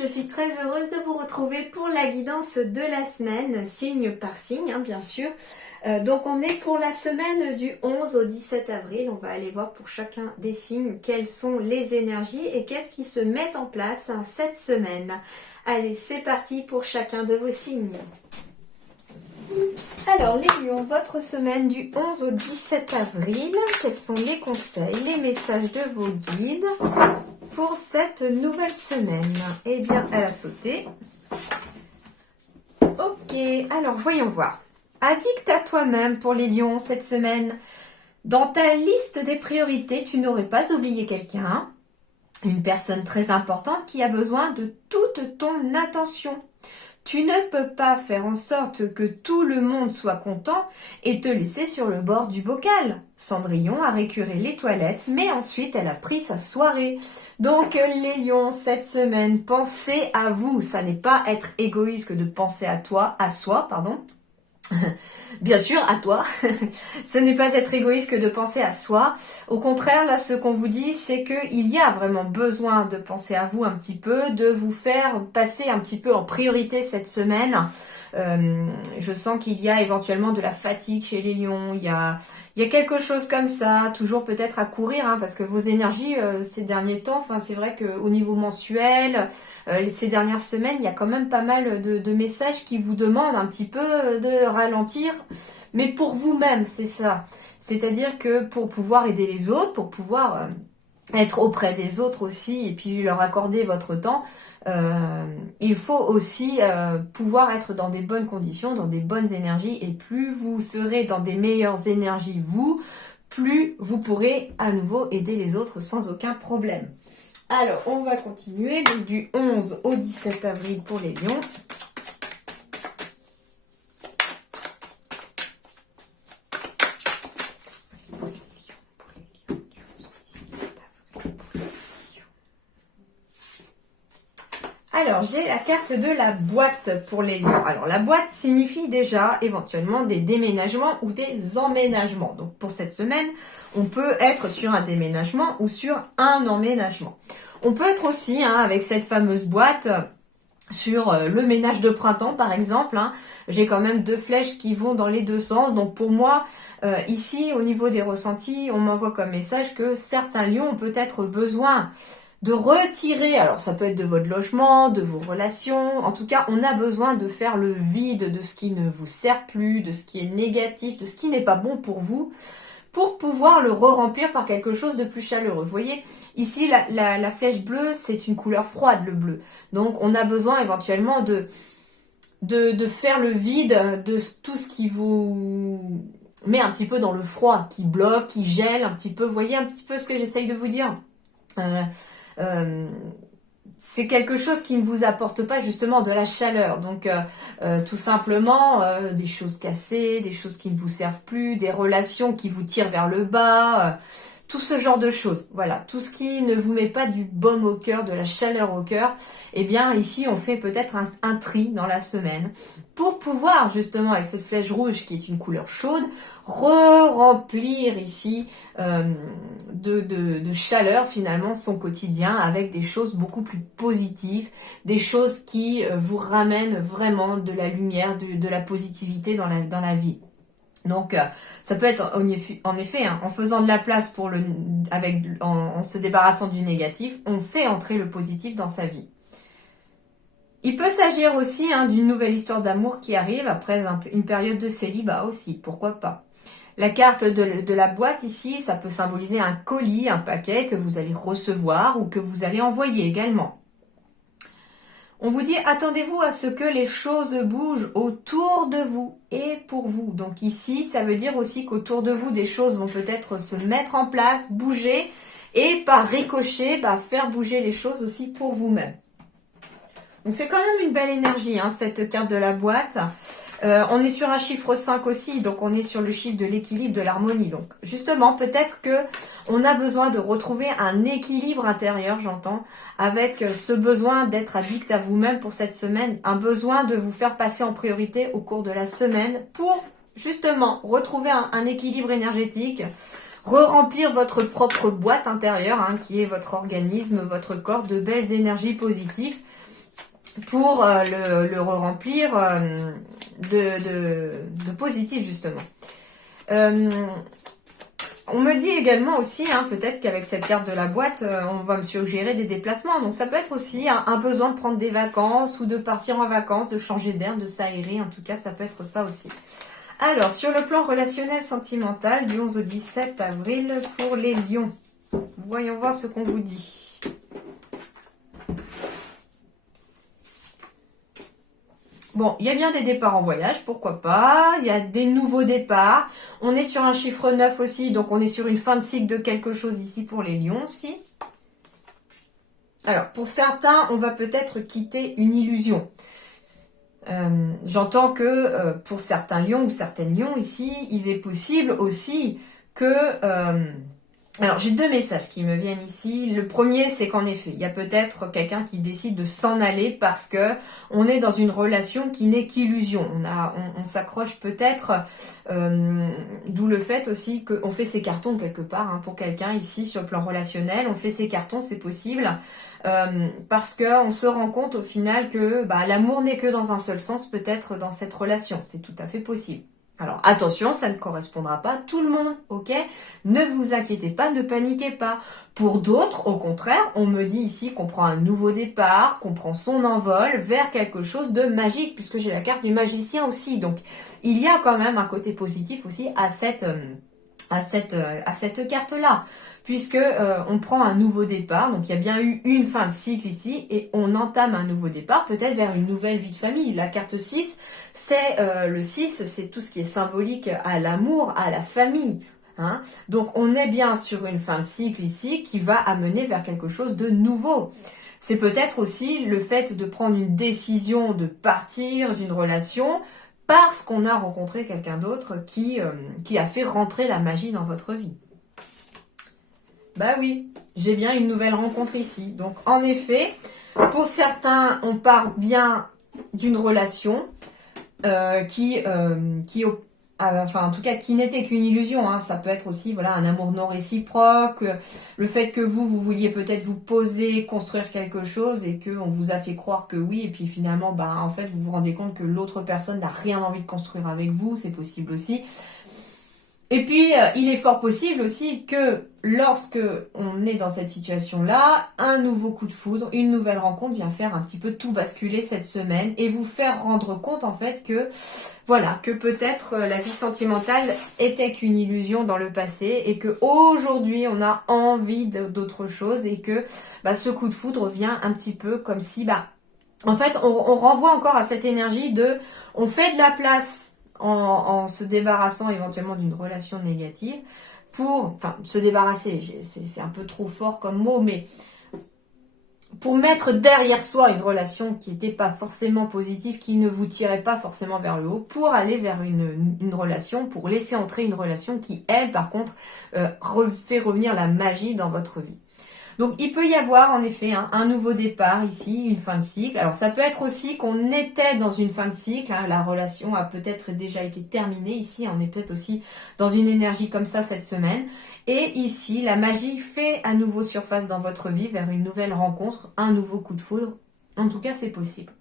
je suis très heureuse de vous retrouver pour la guidance de la semaine, signe par signe, hein, bien sûr. Donc on est pour la semaine du 11 au 17 avril, on va aller voir pour chacun des signes quelles sont les énergies et qu'est-ce qui se met en place cette semaine. Allez, c'est parti pour chacun de vos signes. Alors les lions, votre semaine du 11 au 17 avril, quels sont les conseils, les messages de vos guides pour cette nouvelle semaine? Eh bien, elle a sauté. Ok, alors voyons voir. Addict à toi-même pour les lions cette semaine. Dans ta liste des priorités, tu n'aurais pas oublié quelqu'un, une personne très importante qui a besoin de toute ton attention. Tu ne peux pas faire en sorte que tout le monde soit content et te laisser sur le bord du bocal. Cendrillon a récuré les toilettes, mais ensuite elle a pris sa soirée. Donc les lions, cette semaine, pensez à vous. Ça n'est pas être égoïste que de penser à soi. Bien sûr, à toi. Ce n'est pas être égoïste que de penser à soi. Au contraire, là, ce qu'on vous dit, c'est qu'il y a vraiment besoin de penser à vous un petit peu, de vous faire passer un petit peu en priorité cette semaine. Je sens qu'il y a éventuellement de la fatigue chez les lions, il y a quelque chose comme ça, toujours peut-être à courir, hein, parce que vos énergies ces derniers temps, c'est vrai qu'au niveau mensuel, ces dernières semaines, il y a quand même pas mal de messages qui vous demandent un petit peu de ralentir, mais pour vous-même, c'est ça. C'est-à-dire que pour pouvoir aider les autres, pour pouvoir être auprès des autres aussi, et puis leur accorder votre temps, il faut aussi pouvoir être dans des bonnes conditions, dans des bonnes énergies, et plus vous serez dans des meilleures énergies, plus vous pourrez à nouveau aider les autres sans aucun problème. Alors, on va continuer, donc du 11 au 17 avril pour les lions. Alors, j'ai la carte de la boîte pour les lions. Alors, la boîte signifie déjà éventuellement des déménagements ou des emménagements. Donc, pour cette semaine, on peut être sur un déménagement ou sur un emménagement. On peut être aussi, avec cette fameuse boîte, sur le ménage de printemps, par exemple. J'ai quand même 2 flèches qui vont dans les 2 sens. Donc, pour moi, ici, au niveau des ressentis, on m'envoie comme message que certains lions ont peut-être besoin de retirer, alors ça peut être de votre logement, de vos relations, en tout cas on a besoin de faire le vide de ce qui ne vous sert plus, de ce qui est négatif, de ce qui n'est pas bon pour vous, pour pouvoir le re-remplir par quelque chose de plus chaleureux. Vous voyez, ici la flèche bleue, c'est une couleur froide, le bleu. Donc on a besoin éventuellement de faire le vide de tout ce qui vous met un petit peu dans le froid, qui bloque, qui gèle un petit peu. Vous voyez un petit peu ce que j'essaye de vous dire ? C'est quelque chose qui ne vous apporte pas justement de la chaleur, donc tout simplement des choses cassées, des choses qui ne vous servent plus, des relations qui vous tirent vers le bas, tout ce genre de choses, voilà, tout ce qui ne vous met pas du baume au cœur, de la chaleur au cœur. Eh bien ici on fait peut-être un tri dans la semaine pour pouvoir justement avec cette flèche rouge qui est une couleur chaude re-remplir ici de chaleur finalement son quotidien avec des choses beaucoup plus positives, des choses qui vous ramènent vraiment de la lumière, de la positivité dans la vie. Donc ça peut être en effet en faisant de la place en se débarrassant du négatif, on fait entrer le positif dans sa vie. Il peut s'agir aussi d'une nouvelle histoire d'amour qui arrive après une période de célibat aussi, pourquoi pas. La carte de la boîte ici, ça peut symboliser un colis, un paquet que vous allez recevoir ou que vous allez envoyer également. On vous dit, attendez-vous à ce que les choses bougent autour de vous et pour vous. Donc ici, ça veut dire aussi qu'autour de vous, des choses vont peut-être se mettre en place, bouger, et par ricochet, faire bouger les choses aussi pour vous-même. Donc c'est quand même une belle énergie, cette carte de la boîte. On est sur un chiffre 5 aussi, donc on est sur le chiffre de l'équilibre, de l'harmonie. Donc justement, peut-être que on a besoin de retrouver un équilibre intérieur, j'entends, avec ce besoin d'être addict à vous-même pour cette semaine, un besoin de vous faire passer en priorité au cours de la semaine pour justement retrouver un équilibre énergétique, re-remplir votre propre boîte intérieure, qui est votre organisme, votre corps, de belles énergies positives, pour le remplir de positif, justement. On me dit également aussi, hein, peut-être qu'avec cette carte de la boîte, on va me suggérer des déplacements. Donc ça peut être aussi un besoin de prendre des vacances ou de partir en vacances, de changer d'air, de s'aérer. En tout cas, ça peut être ça aussi. Alors, sur le plan relationnel sentimental, du 11 au 17 avril pour les lions. Voyons voir ce qu'on vous dit. Bon, il y a bien des départs en voyage, pourquoi pas. Il y a des nouveaux départs. On est sur un chiffre 9 aussi, donc on est sur une fin de cycle de quelque chose ici pour les lions aussi. Alors, pour certains, on va peut-être quitter une illusion. J'entends que pour certains lions ou certaines lions ici, il est possible aussi que... alors, j'ai deux messages qui me viennent ici. Le premier, c'est qu'en effet, il y a peut-être quelqu'un qui décide de s'en aller parce que on est dans une relation qui n'est qu'illusion. On s'accroche peut-être, d'où le fait aussi qu'on fait ses cartons quelque part, hein, pour quelqu'un ici sur le plan relationnel. On fait ses cartons, c'est possible, parce qu'on se rend compte au final que l'amour n'est que dans un seul sens, peut-être dans cette relation. C'est tout à fait possible. Alors attention, ça ne correspondra pas à tout le monde, ok? Ne vous inquiétez pas, ne paniquez pas. Pour d'autres, au contraire, on me dit ici qu'on prend un nouveau départ, qu'on prend son envol vers quelque chose de magique, puisque j'ai la carte du magicien aussi. Donc il y a quand même un côté positif aussi à cette carte-là, puisque on prend un nouveau départ, donc il y a bien eu une fin de cycle ici, et on entame un nouveau départ, peut-être vers une nouvelle vie de famille. La carte 6, c'est le 6, c'est tout ce qui est symbolique à l'amour, à la famille. Hein. Donc on est bien sur une fin de cycle ici, qui va amener vers quelque chose de nouveau. C'est peut-être aussi le fait de prendre une décision de partir d'une relation, parce qu'on a rencontré quelqu'un d'autre qui a fait rentrer la magie dans votre vie. Bah oui, j'ai bien une nouvelle rencontre ici. Donc en effet, pour certains, on part bien d'une relation enfin en tout cas qui n'était qu'une illusion, hein. Ça peut être aussi un amour non réciproque, le fait que vous vouliez peut-être vous poser, construire quelque chose et qu'on vous a fait croire que oui, et puis finalement en fait vous vous rendez compte que l'autre personne n'a rien envie de construire avec vous, c'est possible aussi. Et puis, il est fort possible aussi que lorsque on est dans cette situation-là, un nouveau coup de foudre, une nouvelle rencontre vient faire un petit peu tout basculer cette semaine et vous faire rendre compte en fait que, que peut-être la vie sentimentale était qu'une illusion dans le passé et que aujourd'hui on a envie d'autre chose et que ce coup de foudre vient un petit peu comme si, en fait, on renvoie encore à cette énergie de, on fait de la place en se débarrassant éventuellement d'une relation négative se débarrasser, c'est un peu trop fort comme mot, mais pour mettre derrière soi une relation qui n'était pas forcément positive, qui ne vous tirait pas forcément vers le haut, pour aller vers une relation, pour laisser entrer une relation qui, elle, par contre, fait revenir la magie dans votre vie. Donc, il peut y avoir, en effet, un nouveau départ ici, une fin de cycle. Alors, ça peut être aussi qu'on était dans une fin de cycle. Hein, la relation a peut-être déjà été terminée. Ici, on est peut-être aussi dans une énergie comme ça cette semaine. Et ici, la magie fait à nouveau surface dans votre vie vers une nouvelle rencontre, un nouveau coup de foudre. En tout cas, c'est possible.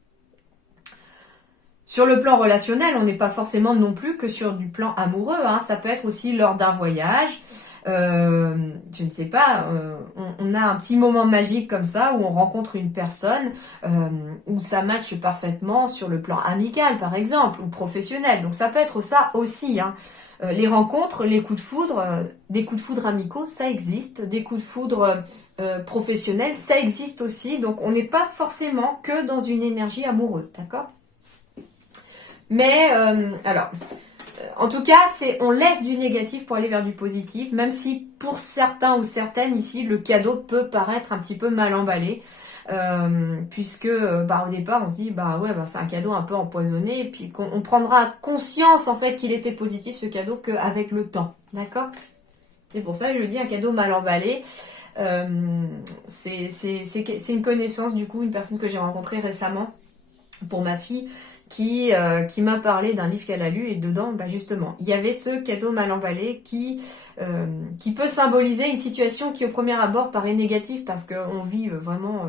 Sur le plan relationnel, on n'est pas forcément non plus que sur du plan amoureux. Hein. Ça peut être aussi lors d'un voyage. Je ne sais pas, on a un petit moment magique comme ça où on rencontre une personne où ça matche parfaitement sur le plan amical par exemple ou professionnel. Donc ça peut être ça aussi. Hein. Les rencontres, les coups de foudre, des coups de foudre amicaux, ça existe. Des coups de foudre professionnels, ça existe aussi. Donc on n'est pas forcément que dans une énergie amoureuse, d'accord ? Mais en tout cas, on laisse du négatif pour aller vers du positif, même si pour certains ou certaines ici, le cadeau peut paraître un petit peu mal emballé, puisque au départ, on se dit c'est un cadeau un peu empoisonné, et puis on prendra conscience en fait qu'il était positif ce cadeau qu'avec le temps, d'accord ? C'est pour ça que je dis un cadeau mal emballé. C'est une connaissance du coup, une personne que j'ai rencontrée récemment pour ma fille, qui m'a parlé d'un livre qu'elle a lu et dedans, bah justement, il y avait ce cadeau mal emballé qui peut symboliser une situation qui au premier abord paraît négative parce qu'on vit vraiment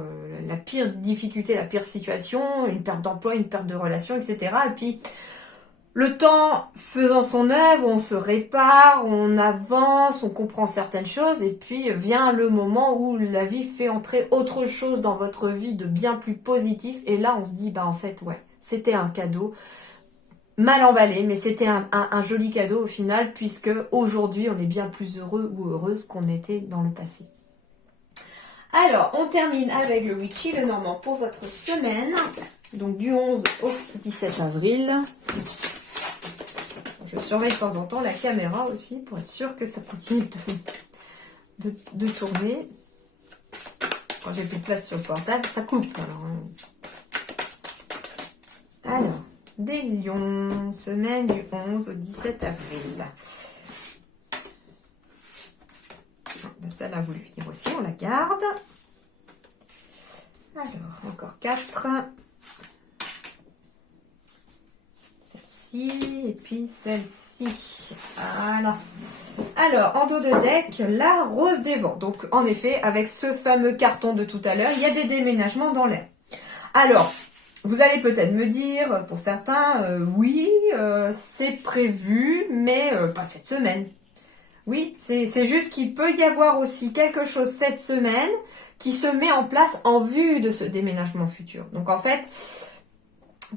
la pire difficulté, la pire situation, une perte d'emploi, une perte de relation, etc. Et puis le temps faisant son œuvre, on se répare, on avance, on comprend certaines choses et puis vient le moment où la vie fait entrer autre chose dans votre vie de bien plus positif et là on se dit bah en fait ouais, c'était un cadeau mal emballé mais c'était un joli cadeau au final puisque aujourd'hui on est bien plus heureux ou heureuse qu'on était dans le passé. Alors on termine avec le Witchy, le Normand pour votre semaine, donc du 11 au 17 avril. Je surveille de temps en temps la caméra aussi pour être sûr que ça continue de tourner. Quand j'ai plus de place sur le portable, ça coupe. Alors, des lions, semaine du 11 au 17 avril. Ça l'a voulu venir aussi, on la garde. Alors, encore 4. Et puis celle-ci. Voilà. Alors, en dos de deck, la rose des vents. Donc, en effet, avec ce fameux carton de tout à l'heure, il y a des déménagements dans l'air. Alors, vous allez peut-être me dire, pour certains, oui, c'est prévu, mais pas cette semaine. Oui, c'est juste qu'il peut y avoir aussi quelque chose cette semaine qui se met en place en vue de ce déménagement futur. Donc, en fait...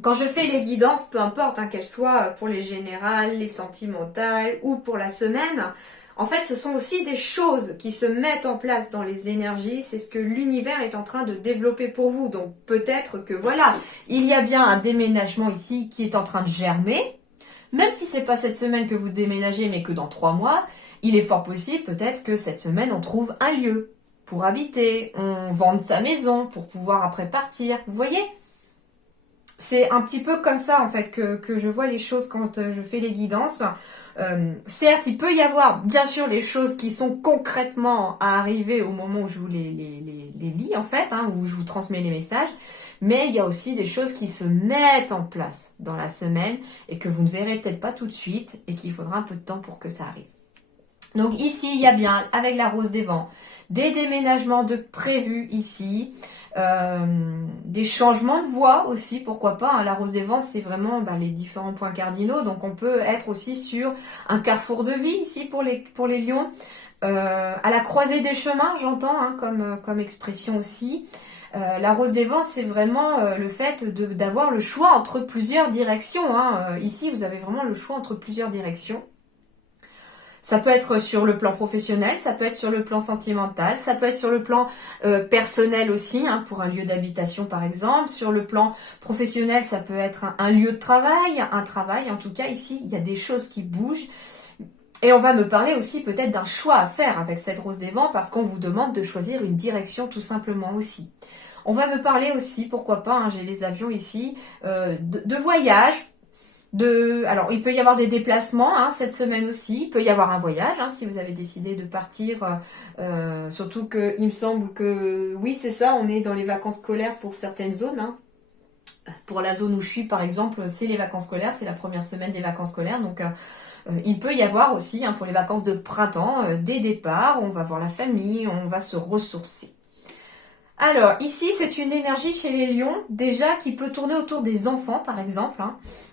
Quand je fais les guidances, peu importe qu'elles soient pour les générales, les sentimentales ou pour la semaine, en fait ce sont aussi des choses qui se mettent en place dans les énergies, c'est ce que l'univers est en train de développer pour vous. Donc peut-être que voilà, il y a bien un déménagement ici qui est en train de germer, même si c'est pas cette semaine que vous déménagez mais que dans 3 mois, il est fort possible peut-être que cette semaine on trouve un lieu pour habiter, on vende sa maison pour pouvoir après partir, vous voyez ? C'est un petit peu comme ça en fait que je vois les choses quand je fais les guidances. Certes, il peut y avoir bien sûr les choses qui sont concrètement à arriver au moment où je vous les lis en fait, où je vous transmets les messages. Mais il y a aussi des choses qui se mettent en place dans la semaine et que vous ne verrez peut-être pas tout de suite et qu'il faudra un peu de temps pour que ça arrive. Donc ici, il y a bien, avec la rose des vents, des déménagements de prévus ici. Des changements de voie aussi, pourquoi pas. La rose des vents, c'est vraiment les différents points cardinaux. Donc on peut être aussi sur un carrefour de vie ici pour les lions. À la croisée des chemins, j'entends comme expression aussi. La rose des vents, c'est vraiment le fait d'avoir le choix entre plusieurs directions. Ici, vous avez vraiment le choix entre plusieurs directions. Ça peut être sur le plan professionnel, ça peut être sur le plan sentimental, ça peut être sur le plan personnel aussi, pour un lieu d'habitation par exemple. Sur le plan professionnel, ça peut être un lieu de travail, un travail. En tout cas, ici, il y a des choses qui bougent. Et on va me parler aussi peut-être d'un choix à faire avec cette rose des vents parce qu'on vous demande de choisir une direction tout simplement aussi. On va me parler aussi, pourquoi pas, j'ai les avions ici, de voyage. Alors, il peut y avoir des déplacements cette semaine aussi. Il peut y avoir un voyage si vous avez décidé de partir. Surtout que il me semble que oui, c'est ça. On est dans les vacances scolaires pour certaines zones. Pour la zone où je suis, par exemple, c'est les vacances scolaires. C'est la première semaine des vacances scolaires. Donc, il peut y avoir aussi pour les vacances de printemps des départs. On va voir la famille. On va se ressourcer. Alors, ici, c'est une énergie chez les lions, déjà, qui peut tourner autour des enfants, par exemple.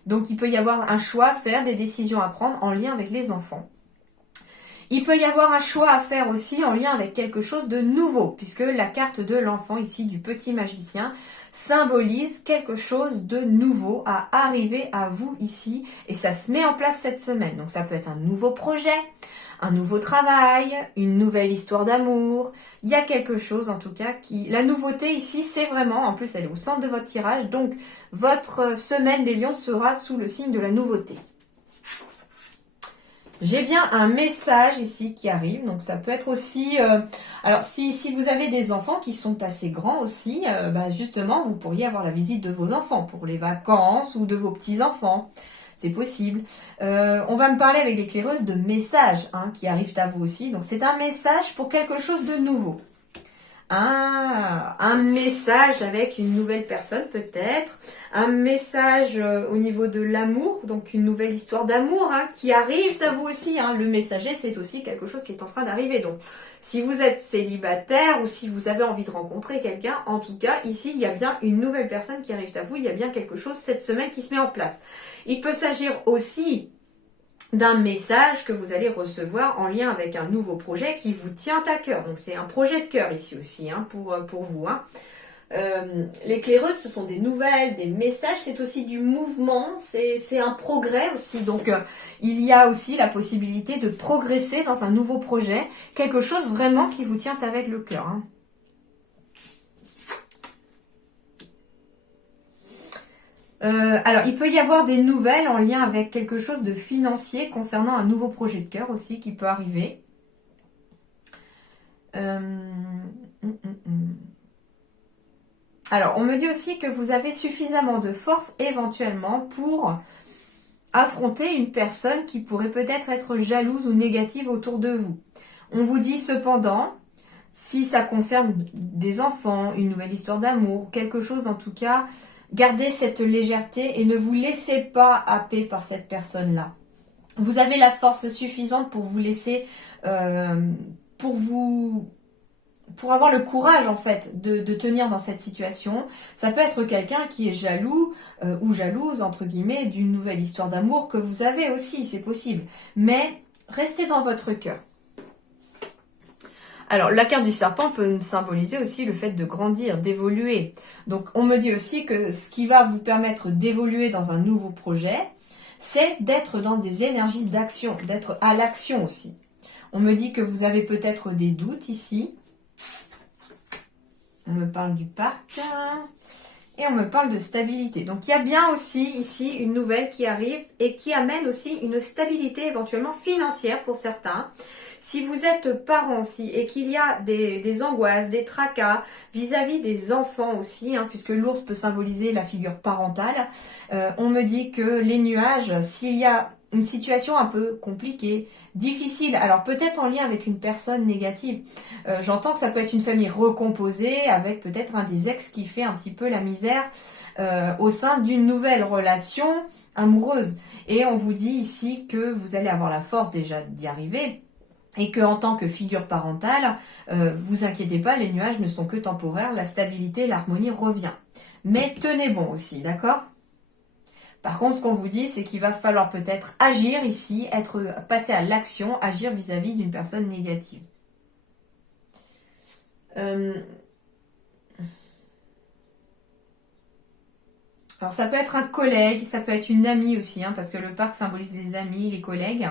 Donc, il peut y avoir un choix à faire, des décisions à prendre en lien avec les enfants. Il peut y avoir un choix à faire aussi en lien avec quelque chose de nouveau, puisque la carte de l'enfant, ici, du petit magicien, symbolise quelque chose de nouveau à arriver à vous ici. Et ça se met en place cette semaine. Donc, ça peut être un nouveau projet, un nouveau travail, une nouvelle histoire d'amour. Il y a quelque chose en tout cas qui... La nouveauté ici, c'est vraiment, en plus elle est au centre de votre tirage, donc votre semaine les lions sera sous le signe de la nouveauté. J'ai bien un message ici qui arrive, donc ça peut être aussi... alors si vous avez des enfants qui sont assez grands aussi, justement vous pourriez avoir la visite de vos enfants pour les vacances ou de vos petits-enfants. C'est possible. On va me parler avec l'éclaireuse de messages qui arrivent à vous aussi. Donc, c'est un message pour quelque chose de nouveau. un message avec une nouvelle personne peut-être, un message au niveau de l'amour, donc une nouvelle histoire d'amour qui arrive à vous aussi. Le messager, c'est aussi quelque chose qui est en train d'arriver. Donc, si vous êtes célibataire ou si vous avez envie de rencontrer quelqu'un, en tout cas, ici, il y a bien une nouvelle personne qui arrive à vous, il y a bien quelque chose cette semaine qui se met en place. Il peut s'agir aussi d'un message que vous allez recevoir en lien avec un nouveau projet qui vous tient à cœur. Donc c'est un projet de cœur ici aussi pour vous. L'éclaireuse, ce sont des nouvelles, des messages, c'est aussi du mouvement, c'est un progrès aussi. Donc il y a aussi la possibilité de progresser dans un nouveau projet, quelque chose vraiment qui vous tient avec le cœur. Alors, il peut y avoir des nouvelles en lien avec quelque chose de financier concernant un nouveau projet de cœur aussi qui peut arriver. Alors, on me dit aussi que vous avez suffisamment de force éventuellement pour affronter une personne qui pourrait peut-être être jalouse ou négative autour de vous. On vous dit cependant, si ça concerne des enfants, une nouvelle histoire d'amour, quelque chose en tout cas, gardez cette légèreté et ne vous laissez pas happer par cette personne-là. Vous avez la force suffisante pour vous laisser, pour avoir le courage en fait de tenir dans cette situation. Ça peut être quelqu'un qui est jaloux ou jalouse entre guillemets d'une nouvelle histoire d'amour que vous avez aussi, c'est possible. Mais restez dans votre cœur. Alors, la carte du serpent peut symboliser aussi le fait de grandir, d'évoluer. Donc, on me dit aussi que ce qui va vous permettre d'évoluer dans un nouveau projet, c'est d'être dans des énergies d'action, d'être à l'action aussi. On me dit que vous avez peut-être des doutes ici. On me parle du parc et on me parle de stabilité. Donc, il y a bien aussi ici une nouvelle qui arrive et qui amène aussi une stabilité éventuellement financière pour certains. Si vous êtes parent aussi et qu'il y a des angoisses, des tracas vis-à-vis des enfants aussi, puisque l'ours peut symboliser la figure parentale, on me dit que les nuages, s'il y a une situation un peu compliquée, difficile, alors peut-être en lien avec une personne négative, j'entends que ça peut être une famille recomposée avec peut-être un des ex qui fait un petit peu la misère au sein d'une nouvelle relation amoureuse. Et on vous dit ici que vous allez avoir la force déjà d'y arriver. Et que en tant que figure parentale, vous inquiétez pas, les nuages ne sont que temporaires, la stabilité, l'harmonie revient. Mais tenez bon aussi, d'accord? Par contre, ce qu'on vous dit, c'est qu'il va falloir peut-être agir ici, passer à l'action, agir vis-à-vis d'une personne négative. Alors ça peut être un collègue, ça peut être une amie aussi, parce que le parc symbolise les amis, les collègues.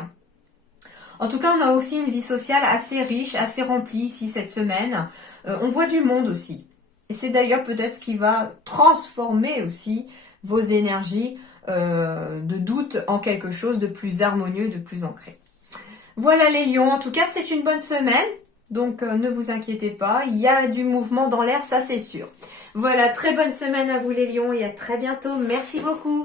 En tout cas, on a aussi une vie sociale assez riche, assez remplie ici cette semaine. On voit du monde aussi. Et c'est d'ailleurs peut-être ce qui va transformer aussi vos énergies de doute en quelque chose de plus harmonieux, de plus ancré. Voilà les lions, en tout cas c'est une bonne semaine. Donc ne vous inquiétez pas, il y a du mouvement dans l'air, ça c'est sûr. Voilà, très bonne semaine à vous les lions et à très bientôt. Merci beaucoup.